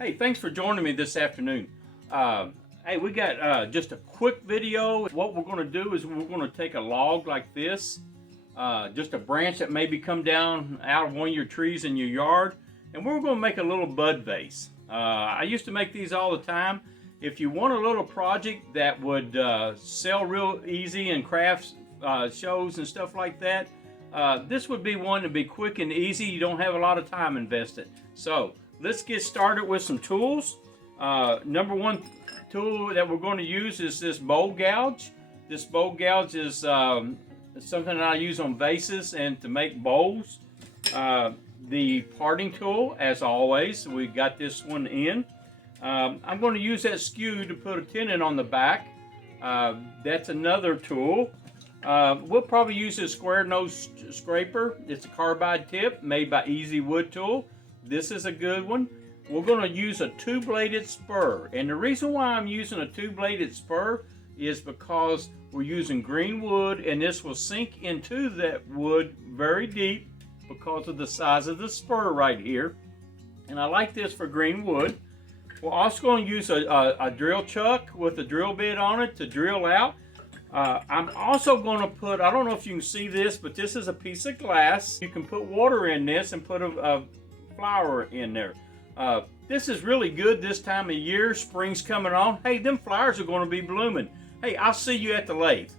Hey, thanks for joining me this afternoon. Hey, we got just a quick video. What we're going to do is we're going to take a log like this, just a branch that maybe come down out of one of your trees in your yard, and we're going to make a little bud vase. I used to make these all the time. If you want a little project that would sell real easy in crafts shows and stuff like that, this would be one to be quick and easy. You don't have a lot of time invested. So let's get started with some tools. Number one tool that we're going to use is this bowl gouge. This bowl gouge is something that I use on vases and to make bowls. The parting tool, as always, we got this one in. I'm going to use that skew to put a tenon on the back. That's another tool. We'll probably use a square nose scraper. It's a carbide tip made by Easy Wood Tool. This is a good one. We're going to use a two-bladed spur. And the reason why I'm using a two-bladed spur is because we're using green wood, and this will sink into that wood very deep because of the size of the spur right here. And I like this for green wood. We're also going to use a drill chuck with a drill bit on it to drill out. I'm also going to put, I don't know if you can see this, but this is a piece of glass. You can put water in this and put a flower in there. This is really good this time of year. Spring's coming on. Hey, them flowers are going to be blooming. Hey, I'll see you at the lathe.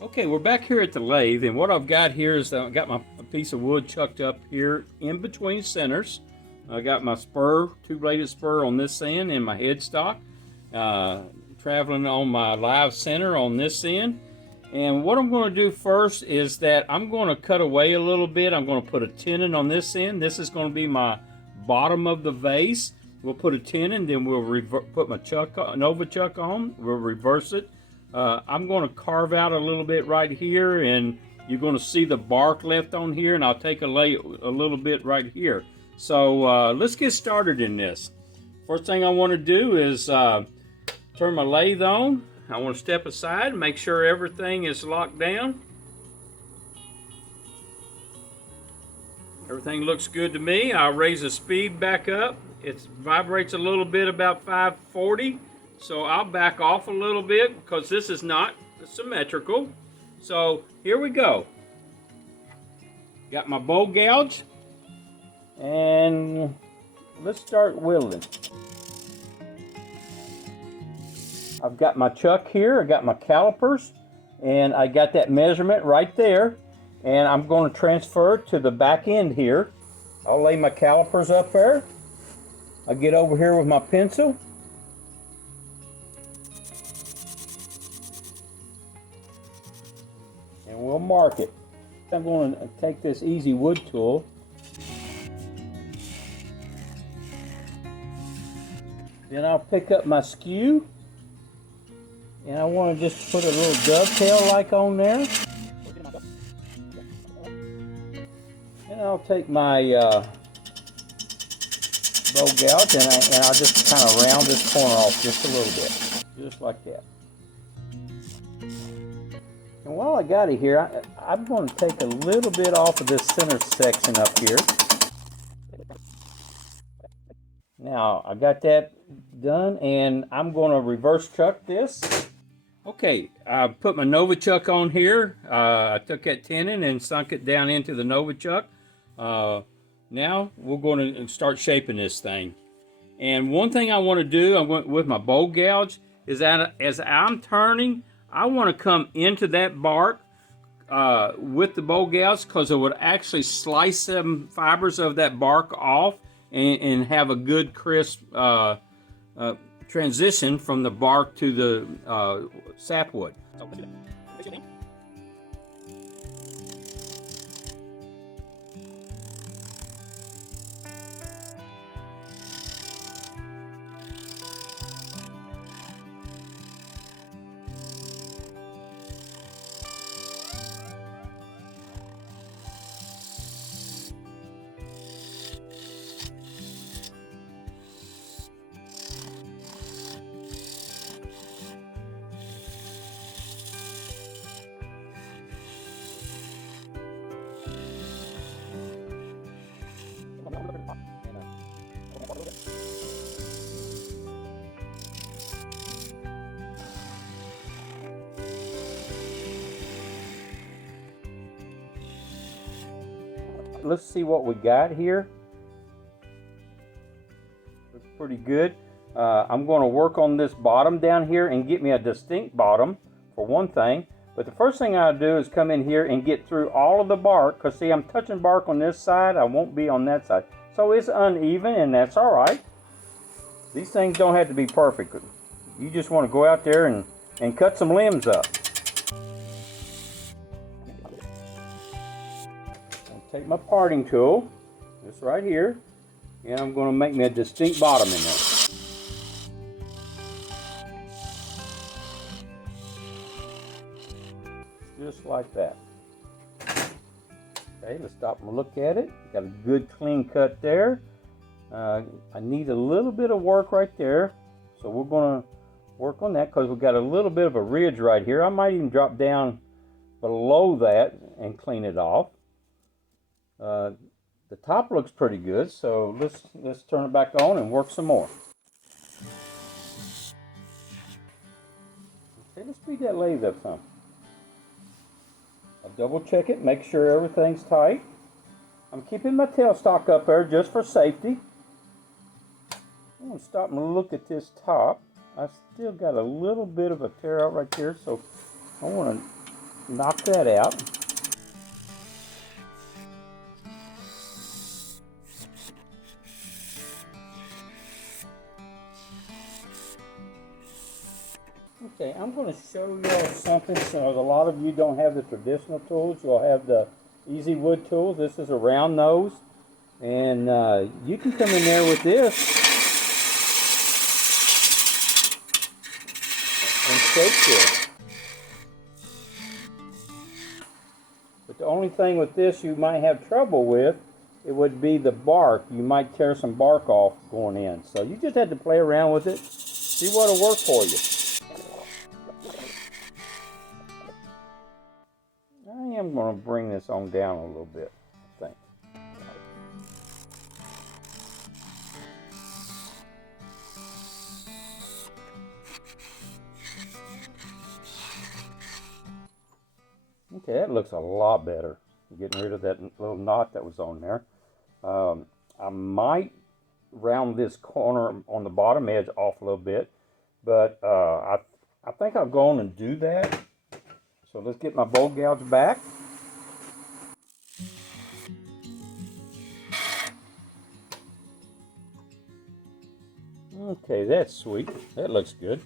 Okay, we're back here at the lathe, and what I've got here is I've got my piece of wood chucked up here in between centers. I got my spur, two-bladed spur on this end, and my headstock traveling on my live center on this end. And what I'm going to do first is that I'm going to cut away a little bit. I'm going to put a tenon on this end. This is going to be my bottom of the vase. We'll put a tenon, then we'll put my Nova chuck on. We'll reverse it. I'm going to carve out a little bit right here, and you're going to see the bark left on here, and I'll take a little bit right here. So let's get started in this. First thing I want to do is turn my lathe on. I want to step aside and make sure everything is locked down. Everything looks good to me. I'll raise the speed back up. It vibrates a little bit, about 540. So I'll back off a little bit because this is not symmetrical. So here we go. Got my bowl gouge. And let's start whittling. I've got my chuck here, I got my calipers, and I got that measurement right there. And I'm going to transfer it to the back end here. I'll lay my calipers up there. I'll get over here with my pencil. And we'll mark it. I'm going to take this Easy Wood Tool. Then I'll pick up my skew, and I want to just put a little dovetail like on there. And I'll take my bowl gouge and I'll just kind of round this corner off just a little bit, just like that. And while I got it here, I'm going to take a little bit off of this center section up here. Now I got that done, and I'm going to reverse chuck this. Okay, I put my Nova chuck on here. I took that tenon and sunk it down into the Nova chuck. Now we're going to start shaping this thing. And one thing I want to do, with my bowl gouge, is that as I'm turning, I want to come into that bark with the bowl gouge, because it would actually slice some fibers of that bark off and have a good crisp transition from the bark to the sapwood. Let's see what we got here. Looks pretty good. I'm going to work on this bottom down here and get me a distinct bottom for one thing. But the first thing I'll do is come in here and get through all of the bark, because see, I'm touching bark on this side, I won't be on that side. So it's uneven, and that's all right. These things don't have to be perfect. You just want to go out there and cut some limbs up. I'll take my parting tool, this right here, and I'm going to make me a distinct bottom in there. Just like that. Okay, let's stop and look at it. Got a good clean cut there. I need a little bit of work right there, so we're going to work on that because we've got a little bit of a ridge right here. I might even drop down below that and clean it off. The top looks pretty good, so let's turn it back on and work some more. Okay, let's speed that lathe up some. I'll double check it, make sure everything's tight. I'm keeping my tailstock up there just for safety. I'm going to stop and look at this top. I still got a little bit of a tear out right there, so I want to knock that out. Okay, I'm going to show you all something. So a lot of you don't have the traditional tools. You'll have the Easy Wood tools. This is a round nose, and you can come in there with this and shake this. But the only thing with this you might have trouble with, it would be the bark. You might tear some bark off going in. So you just have to play around with it, see what'll work for you. I am going to bring this on down a little bit, I think. Okay, that looks a lot better. Getting rid of that little knot that was on there. I might round this corner on the bottom edge off a little bit, but I think I'll go on and do that. So let's get my bowl gouge back. Okay, that's sweet. That looks good.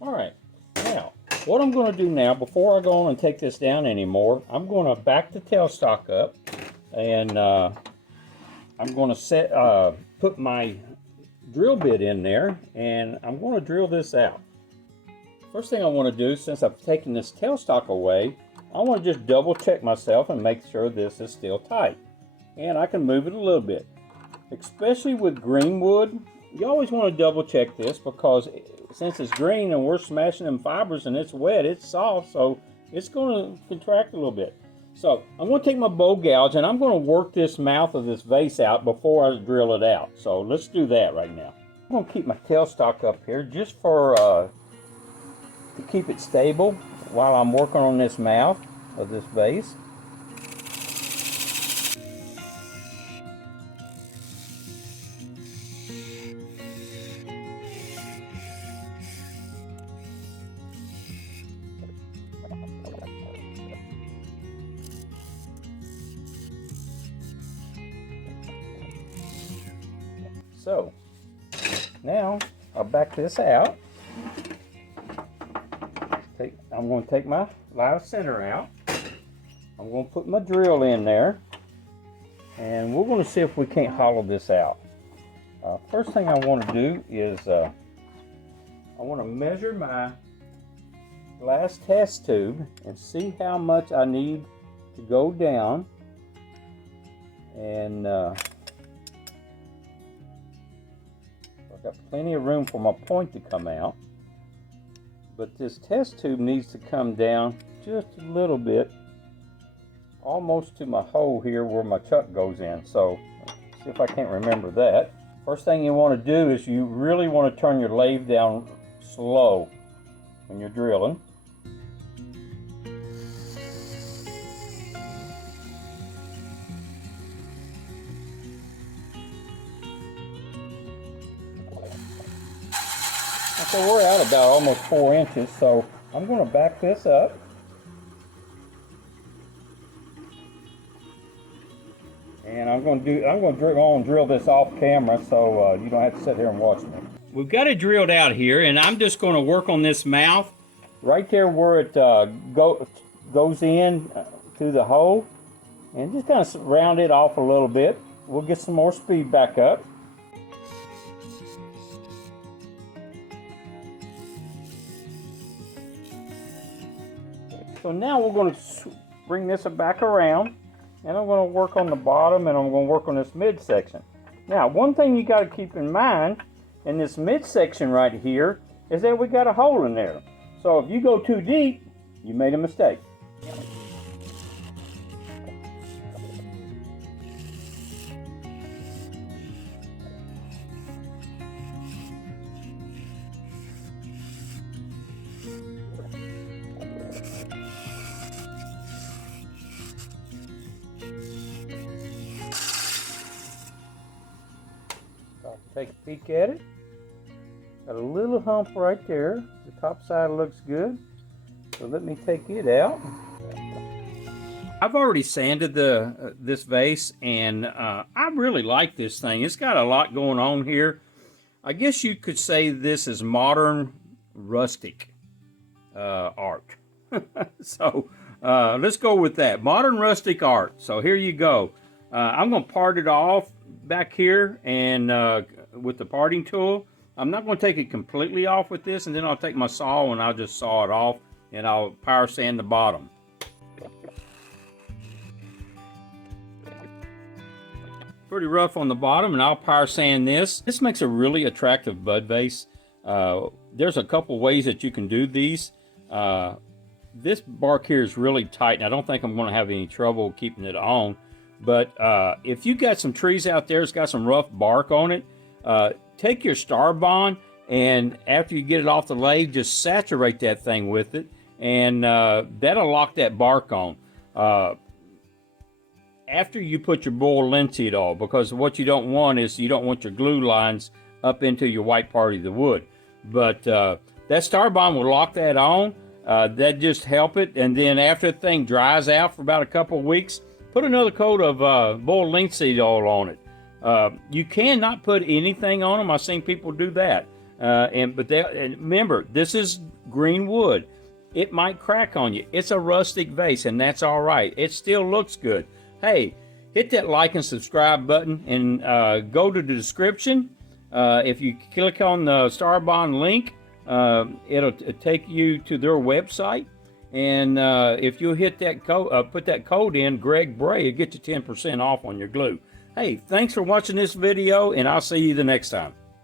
All right, now what I'm going to do now, before I go on and take this down anymore, I'm going to back the tailstock up, and I'm going to put my drill bit in there, and I'm going to drill this out. First thing I want to do, since I've taken this tailstock away, I want to just double check myself and make sure this is still tight. And I can move it a little bit. Especially with green wood, you always want to double check this, because since it's green and we're smashing them fibers and it's wet, it's soft, so it's going to contract a little bit. So I'm going to take my bowl gouge and I'm going to work this mouth of this vase out before I drill it out. So let's do that right now. I'm going to keep my tailstock up here just for to keep it stable while I'm working on this mouth of this vase. So now I'll back this out. I'm going to take my live center out. I'm going to put my drill in there, and we're going to see if we can't hollow this out. First thing I want to do is I want to measure my glass test tube and see how much I need to go down, and I've got plenty of room for my point to come out. But this test tube needs to come down just a little bit, almost to my hole here where my chuck goes in. So, see if I can't remember that. First thing you want to do is you really want to turn your lathe down slow when you're drilling. So we're at about almost 4 inches, so I'm going to back this up. And I'm going to drill this off camera so you don't have to sit here and watch me. We've got it drilled out here, and I'm just going to work on this mouth right there where it goes in through the hole, and just kind of round it off a little bit. We'll get some more speed back up. So now we're going to bring this back around, and I'm going to work on the bottom, and I'm going to work on this midsection. Now, one thing you got to keep in mind in this midsection right here is that we got a hole in there. So if you go too deep, you made a mistake. Take a peek at it. Got a little hump right there. The top side looks good. So let me take it out. I've already sanded this vase, and I really like this thing. It's got a lot going on here. I guess you could say this is modern rustic art. So let's go with that. Modern rustic art. So here you go. I'm going to part it off back here and with the parting tool. I'm not going to take it completely off with this, and then I'll take my saw and I'll just saw it off, and I'll power sand the bottom. Pretty rough on the bottom, and I'll power sand this. This makes a really attractive bud vase. There's a couple ways that you can do these. This bark here is really tight, and I don't think I'm going to have any trouble keeping it on. But if you got some trees out there that's got some rough bark on it, take your Starbond, and after you get it off the lathe, just saturate that thing with it, and that'll lock that bark on. After you put your boiled linseed oil, because what you don't want is you don't want your glue lines up into your white part of the wood. But that Starbond will lock that on. That just help it, and then after the thing dries out for about a couple of weeks, put another coat of boiled linseed oil on it. You cannot put anything on them. I've seen people do that. And remember, this is green wood. It might crack on you. It's a rustic vase, and that's all right. It still looks good. Hey, hit that like and subscribe button, and go to the description. If you click on the Starbond link, it'll take you to their website. And if you hit that code, put that code in, Greg Bray, it'll get you 10% off on your glue. Hey, thanks for watching this video, and I'll see you the next time.